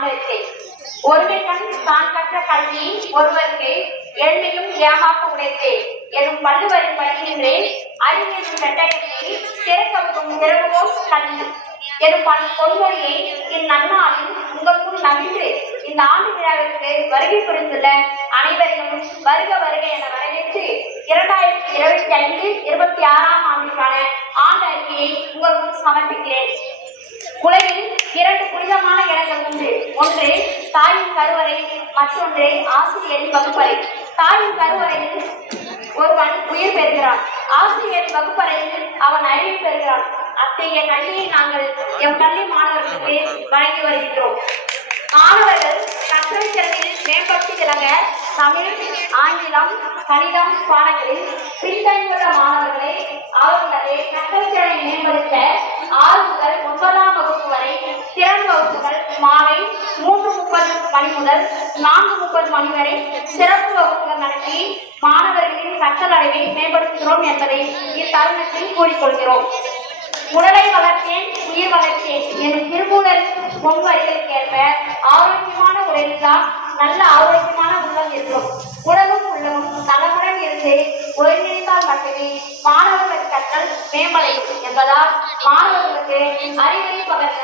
ஆண்டறிக்கை. ஒருமை கண் தான் கற்ற கல்வி ஒருவருக்கு எளிமையும் ஏமாக்க உடைத்தே எனும் வள்ளுவரின் பணியின்றே அறிவியலும் பெட்டகத்தை திறக்கவும் திறவுவோம் கல்வி எனும் பொன்மொழியை இந்நன்னாளில் உங்கள் முன் நவின்று இந்த ஆண்டு விழாவிற்கு வருகை புரிந்துள்ள அனைவரையும் வருக வருக என வரவேற்று 2025-26 ஆண்டுக்கான ஆண்டு அறிக்கையை உங்கள் முன் சமர்ப்பிக்கிறேன். உலகில் 2 புனிதமான இடங்கள் உண்டு. ஒன்று தாயின் கருவறை, மற்றொன்று ஆசிரியரின் வகுப்பறை. தாயின் கருவறையில் ஒருவன் உயிர் பெறுகிறான். ஆசிரியரின் வகுப்பறையில் அவன் அறிவை பெறுகிறான். அத்தகைய கல்வியை நாங்கள் எம் கல்வி மாணவர்களுக்கு வழங்கி வருகின்றோம். மாணவர்கள் கற்றல் திறனில் மேம்பட்டு விளங்க தமிழ், ஆங்கிலம், கணிதம் பாடங்களில் பின்தங்கியுள்ள மாணவர்களை அவர்களது கற்றல் திறனை மேம்படுத்த 6 முதல் 9ஆம் வகுப்பு வரை திறன் வகுப்புகள் மாலை 3:30 மணி முதல் 4:30 மணி வரை சிறப்பு வகுப்புகள் நடத்தி மாணவர்களின் கற்றல் அறிவை மேம்படுத்துகிறோம் என்பதை இத்தருணத்தில் கூறிக்கொள்கிறோம். உடலை வளர்த்தேன் உயிர் வளர்த்தேன் எனும் திருமூலர் பொன்வரிகளுக்கேற்ப ஆரோக்கியமான உடலில்தான் நல்ல ஆரோக்கியமான உள்ளம் இருக்கும். உடலும் உள்ளமும் நலமுடன் இருந்து ஒருங்கிணைந்தால் மட்டுமே மாணவர்கள் கற்றல் மேம்படையும் என்பதால் மாணவர்களுக்கு அறிவை பகர்ந்த